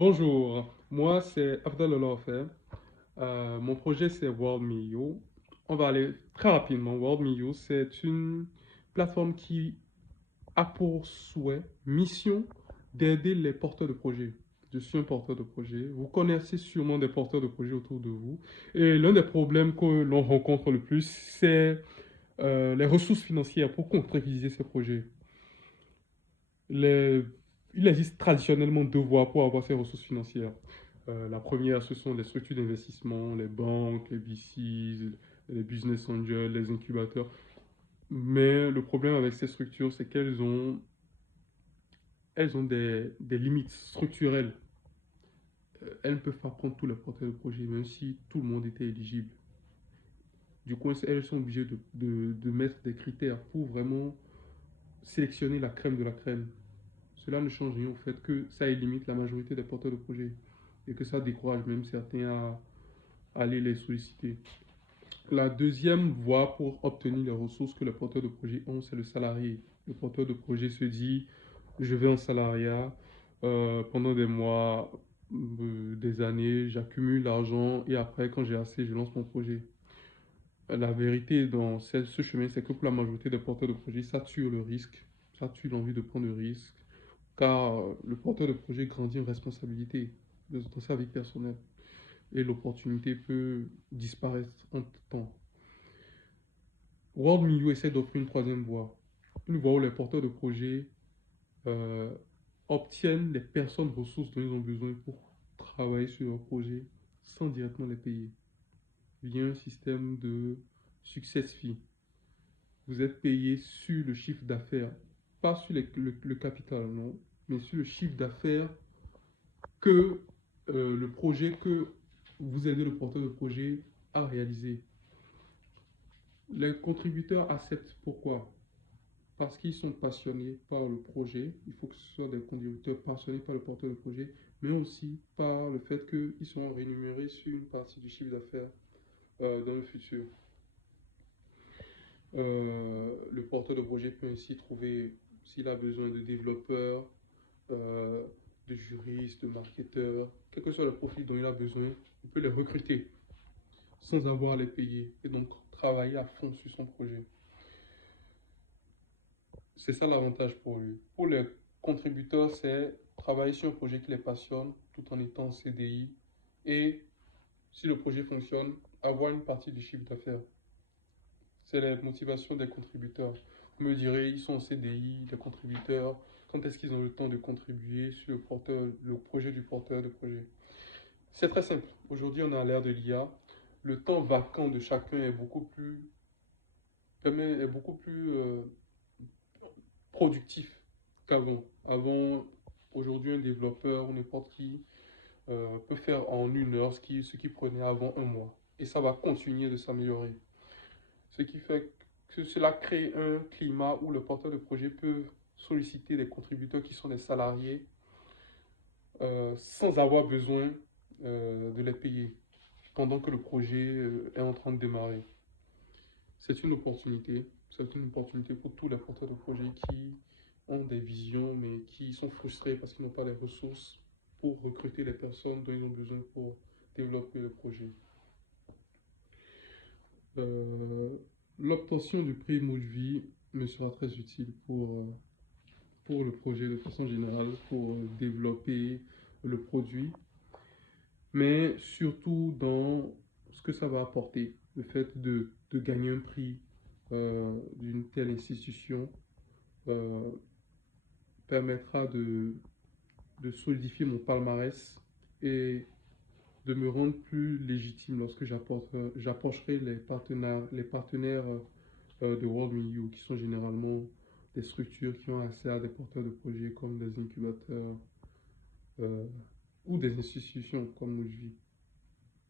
Bonjour, moi c'est Abdel Olorfe. Mon projet c'est WorldMeO. On va aller très rapidement. WorldMeO, c'est une plateforme qui a pour souhait, mission d'aider les porteurs de projets. Je suis un porteur de projet. Vous connaissez sûrement des porteurs de projets autour de vous. Et l'un des problèmes que l'on rencontre le plus, c'est les ressources financières pour concrétiser ces projets. Les- il existe traditionnellement deux voies pour avoir ces ressources financières. La première, ce sont les structures d'investissement, les banques, les VCs, les business angels, les incubateurs. Mais le problème avec ces structures, c'est qu'elles ont des limites structurelles. Elles ne peuvent pas prendre tous les porteurs de projets, même si tout le monde était éligible. Du coup, elles sont obligées de mettre des critères pour vraiment sélectionner la crème de la crème. Cela ne change rien au fait que ça limite la majorité des porteurs de projets et que ça décourage même certains à aller les solliciter. La deuxième voie pour obtenir les ressources que les porteurs de projets ont, c'est le salarié. Le porteur de projet se dit, je vais en salariat pendant des mois, des années, j'accumule l'argent et après, quand j'ai assez, je lance mon projet. La vérité dans ce chemin, c'est que pour la majorité des porteurs de projets, ça tue le risque, ça tue l'envie de prendre le risque, car le porteur de projet grandit en responsabilité dans sa vie personnelle et l'opportunité peut disparaître en temps. World Milieu essaie d'offrir une troisième voie, une voie où les porteurs de projet euh, obtiennent les personnes ressources dont ils ont besoin pour travailler sur leur projet sans directement les payer, via un système de success fee. Vous êtes payé sur le chiffre d'affaires, pas sur le capital, non, mais sur le chiffre d'affaires que le projet que vous aidez le porteur de projet à réaliser. Les contributeurs acceptent pourquoi? Parce qu'ils sont passionnés par le projet. Il faut que ce soit des contributeurs passionnés par le porteur de projet, mais aussi par le fait qu'ils sont rémunérés sur une partie du chiffre d'affaires dans le futur. Le porteur de projet peut ainsi trouver, s'il a besoin de développeurs, euh, de juristes, de marketeurs, quel que soit le profil dont il a besoin, il peut les recruter sans avoir à les payer et donc travailler à fond sur son projet. C'est ça l'avantage pour lui. Pour les contributeurs, c'est travailler sur un projet qui les passionne tout en étant en CDI et si le projet fonctionne, avoir une partie du chiffre d'affaires. C'est la motivation des contributeurs. Vous me direz, ils sont en CDI, les contributeurs, quand est-ce qu'ils ont le temps de contribuer sur le projet du porteur de projet? C'est très simple. Aujourd'hui, on est à l'ère de l'IA. Le temps vacant de chacun est beaucoup plus productif qu'avant. Aujourd'hui, un développeur ou n'importe qui peut faire en une heure ce qui prenait avant un mois. Et ça va continuer de s'améliorer. Ce qui fait que cela crée un climat où le porteur de projet peut solliciter des contributeurs qui sont des salariés sans avoir besoin de les payer pendant que le projet est en train de démarrer. C'est une opportunité pour tous les porteurs de projets qui ont des visions mais qui sont frustrés parce qu'ils n'ont pas les ressources pour recruter les personnes dont ils ont besoin pour développer le projet. Euh, L'obtention du prix Moodvie me sera très utile pour le projet de façon générale, pour développer le produit, mais surtout dans ce que ça va apporter. Le fait de gagner un prix d'une telle institution euh, permettra de solidifier mon palmarès et de me rendre plus légitime lorsque j'approcherai les partenaires de World Milieu, qui sont généralement des structures qui ont accès à des porteurs de projets comme des incubateurs euh, ou des institutions comme Moodvi.